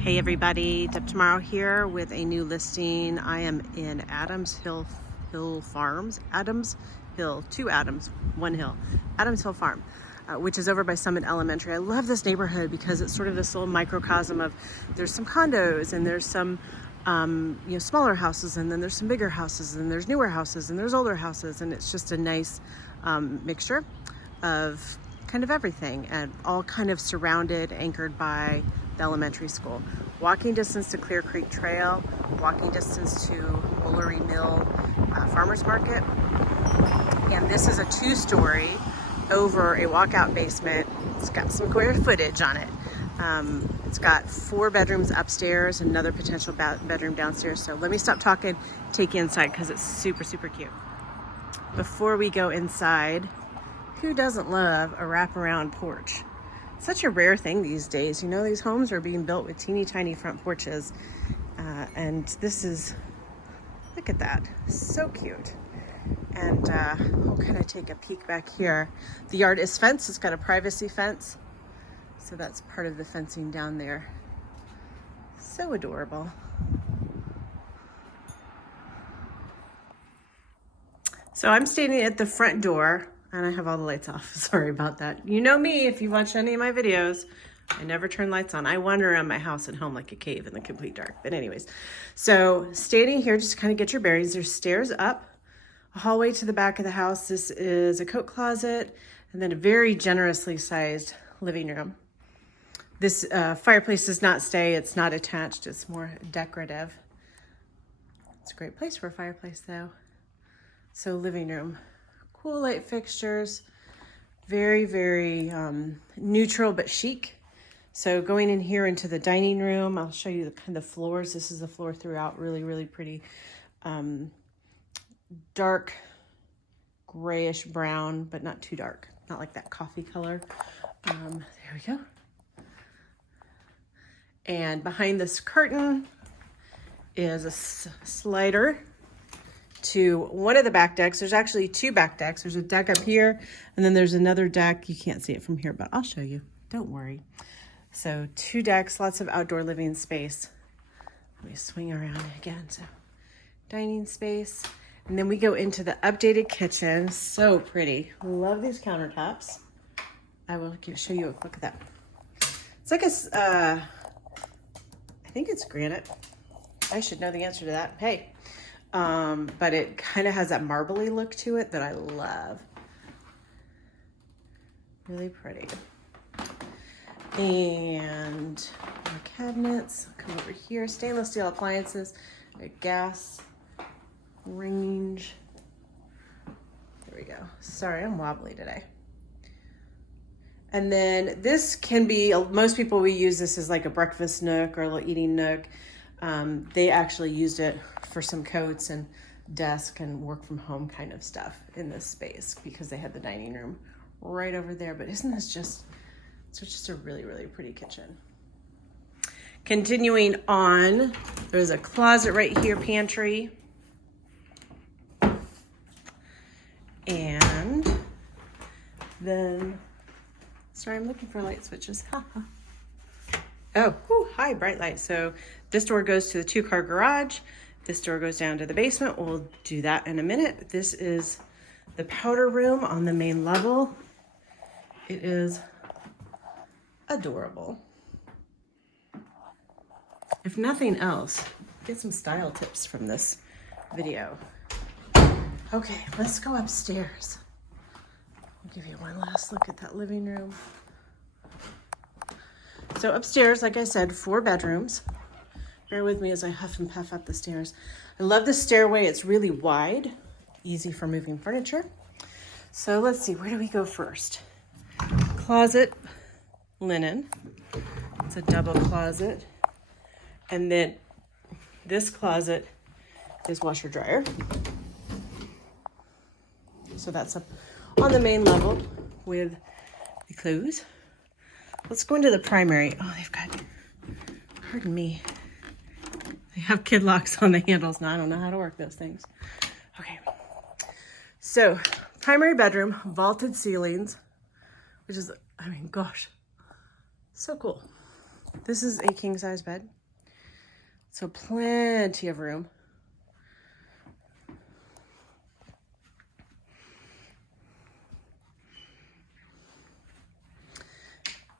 Hey everybody, Deb Tomaro here with a new listing. I am in Adams Hill Farms. Adams Hill, two Adams, one hill. Adams Hill Farm, which is over by Summit Elementary. I love this neighborhood because it's sort of this little microcosm of, there's some condos and there's some smaller houses, and then there's some bigger houses, and there's newer houses, and there's older houses, and it's just a nice mixture of kind of everything, and all kind of surrounded, anchored by the elementary school. Walking distance to Clear Creek Trail, walking distance to Woolery Mill Farmers Market. And this is a 2-story over a walkout basement. It's got some square footage on it. It's got 4 bedrooms upstairs, another potential bedroom downstairs. So let me stop talking, take you inside because it's super, super cute. Before we go inside, who doesn't love a wraparound porch? Such a rare thing these days. You know, these homes are being built with teeny tiny front porches. And this is, look at that, so cute. And we'll kind of take a peek back here. The yard is fenced, it's got a privacy fence. So that's part of the fencing down there. So adorable. So I'm standing at the front door, and I have all the lights off. Sorry about that. You know me, if you watch any of my videos, I never turn lights on. I wander around my house at home like a cave in the complete dark. But anyways, so standing here just to kind of get your bearings, there's stairs up, a hallway to the back of the house. This is a coat closet, and then a very generously sized living room. This fireplace does not stay. It's not attached. It's more decorative. It's a great place for a fireplace though. So living room. Cool light fixtures, very, very neutral but chic. So going in here into the dining room, I'll show you the kind of floors. This is the floor throughout, really, really pretty. Dark grayish brown, but not too dark. Not like that coffee color. There we go. And behind this curtain is a slider to one of the back decks. There's actually 2 back decks. There's a deck up here, and then there's another deck. You can't see it from here, but I'll show you. Don't worry. So 2 decks, lots of outdoor living space. Let me swing around again. So dining space. And then we go into the updated kitchen. So pretty. Love these countertops. I will show you a look at that. It's like a, I think it's granite. I should know the answer to that. Hey. But it kind of has that marbly look to it that I love. Really pretty. And more cabinets. I'll come over here. Stainless steel appliances. A gas range. There we go. Sorry, I'm wobbly today. And then this can be, most people will use this as like a breakfast nook or a little eating nook. They actually used it for some coats and desk and work from home kind of stuff in this space because they had the dining room right over there. But isn't this just, it's just a really, really pretty kitchen. Continuing on, there's a closet right here, pantry. And then, sorry, I'm looking for light switches. Oh, whew, hi, bright light. So this door goes to the 2-car garage. This door goes down to the basement. We'll do that in a minute. This is the powder room on the main level. It is adorable. If nothing else, get some style tips from this video. Okay, let's go upstairs. I'll give you one last look at that living room. So upstairs, like I said, 4 bedrooms. Bear with me as I huff and puff up the stairs. I love the stairway. It's really wide, easy for moving furniture. So let's see, where do we go first? Closet, linen. It's a double closet. And then this closet is washer dryer. So that's up on the main level with the clothes. Let's go into the primary. Oh, they've got, pardon me. They have kid locks on the handles. Now I don't know how to work those things. Okay. So primary bedroom, vaulted ceilings, which is, I mean, gosh, so cool. This is a king size bed, so plenty of room.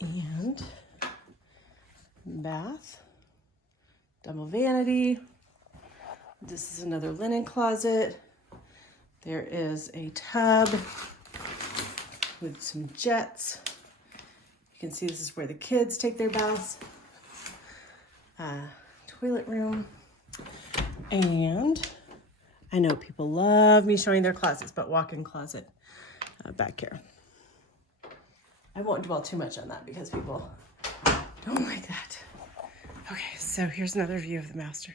And bath, double vanity. This is another linen closet. There is a tub with some jets. You can see this is where the kids take their baths. Toilet room. And I know people love me showing their closets, but walk-in closet back here. I won't dwell too much on that because people don't like that. Okay, so here's another view of the master.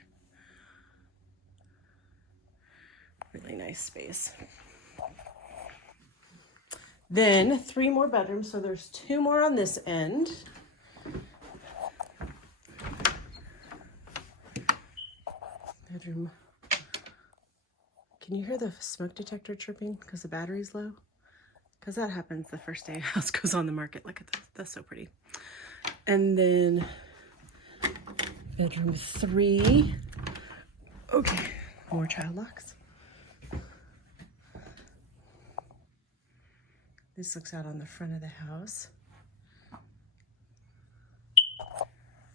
Really nice space. Then 3 more bedrooms, so there's 2 more on this end. Bedroom. Can you hear the smoke detector chirping because the battery's low? Because that happens the first day a house goes on the market. Look at that, that's so pretty. And then bedroom 3. Okay, more child locks. This looks out on the front of the house.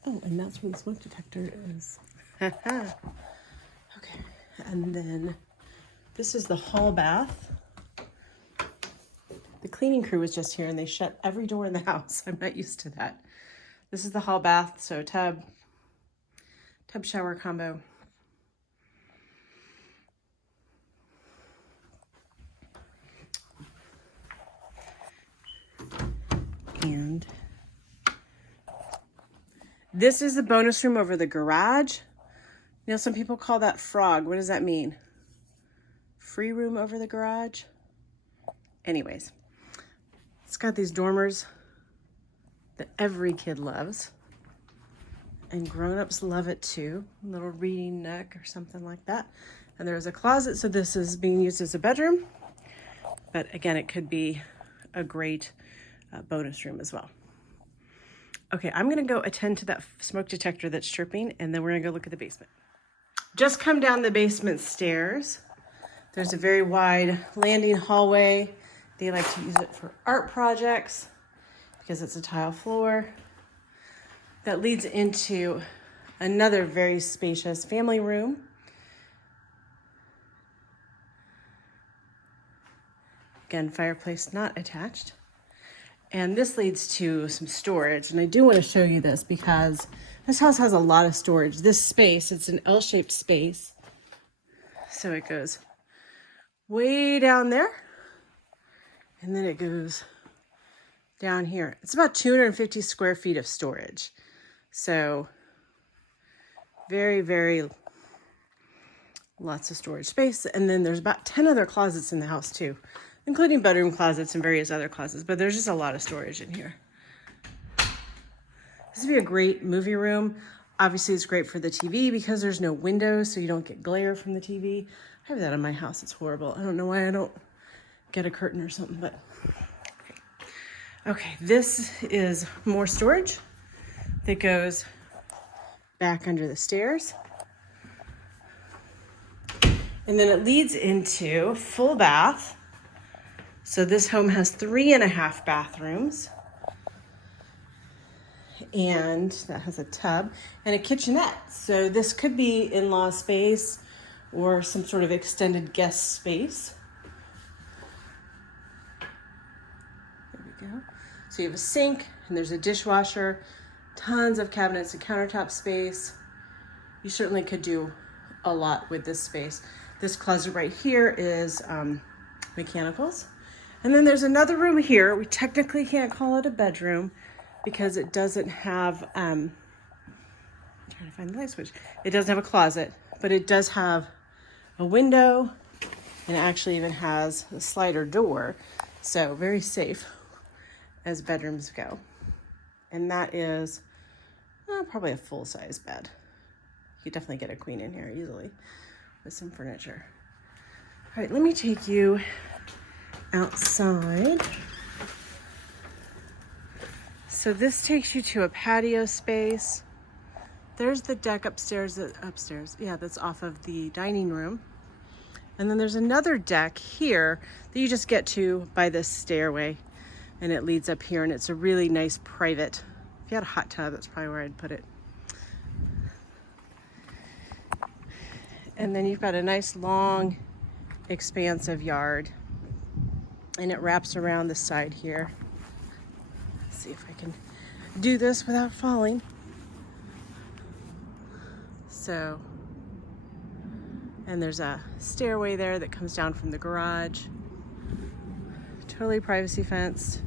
Oh, and that's where the smoke detector is. Okay, and then this is the hall bath. The cleaning crew was just here and they shut every door in the house. I'm not used to that. This is the hall bath, so tub shower combo. And this is the bonus room over the garage. You know, some people call that frog. What does that mean? Free room over the garage? Anyways, it's got these dormers that every kid loves. And grown-ups love it too. A little reading nook or something like that. And there's a closet, so this is being used as a bedroom. But again, it could be a great bonus room as well. Okay, I'm gonna go attend to that smoke detector that's chirping, and then we're gonna go look at the basement. Just come down the basement stairs. There's a very wide landing hallway. They like to use it for art projects because it's a tile floor. That leads into another very spacious family room. Again, fireplace not attached. And this leads to some storage. And I do want to show you this because this house has a lot of storage. This space, it's an L-shaped space. So it goes way down there. And then it goes down here. It's about 250 square feet of storage. So very, very lots of storage space. And then there's about 10 other closets in the house too, including bedroom closets and various other closets, but there's just a lot of storage in here. This would be a great movie room. Obviously it's great for the TV because there's no windows, so you don't get glare from the TV. I have that in my house, it's horrible. I don't know why I don't get a curtain or something, but. Okay, this is more storage that goes back under the stairs. And then it leads into full bath. So this home has 3.5 bathrooms. And that has a tub and a kitchenette. So this could be in-law space or some sort of extended guest space. There we go. So you have a sink and there's a dishwasher, tons of cabinets and countertop space. You certainly could do a lot with this space. This closet right here is mechanicals. And then there's another room here. We technically can't call it a bedroom because it doesn't have, I'm trying to find the light switch. It doesn't have a closet, but it does have a window and it actually even has a slider door. So very safe as bedrooms go. And that is probably a full-size bed. You could definitely get a queen in here easily with some furniture. All right, let me take you outside. So this takes you to a patio space. There's the deck upstairs. Yeah, that's off of the dining room. And then there's another deck here that you just get to by this stairway, and it leads up here, and it's a really nice private. If you had a hot tub, that's probably where I'd put it. And then you've got a nice long expansive yard, and it wraps around the side here. Let's see if I can do this without falling. So, and there's a stairway there that comes down from the garage. Totally privacy fenced.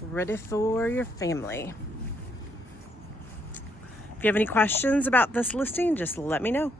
Ready for your family. If you have any questions about this listing, just let me know.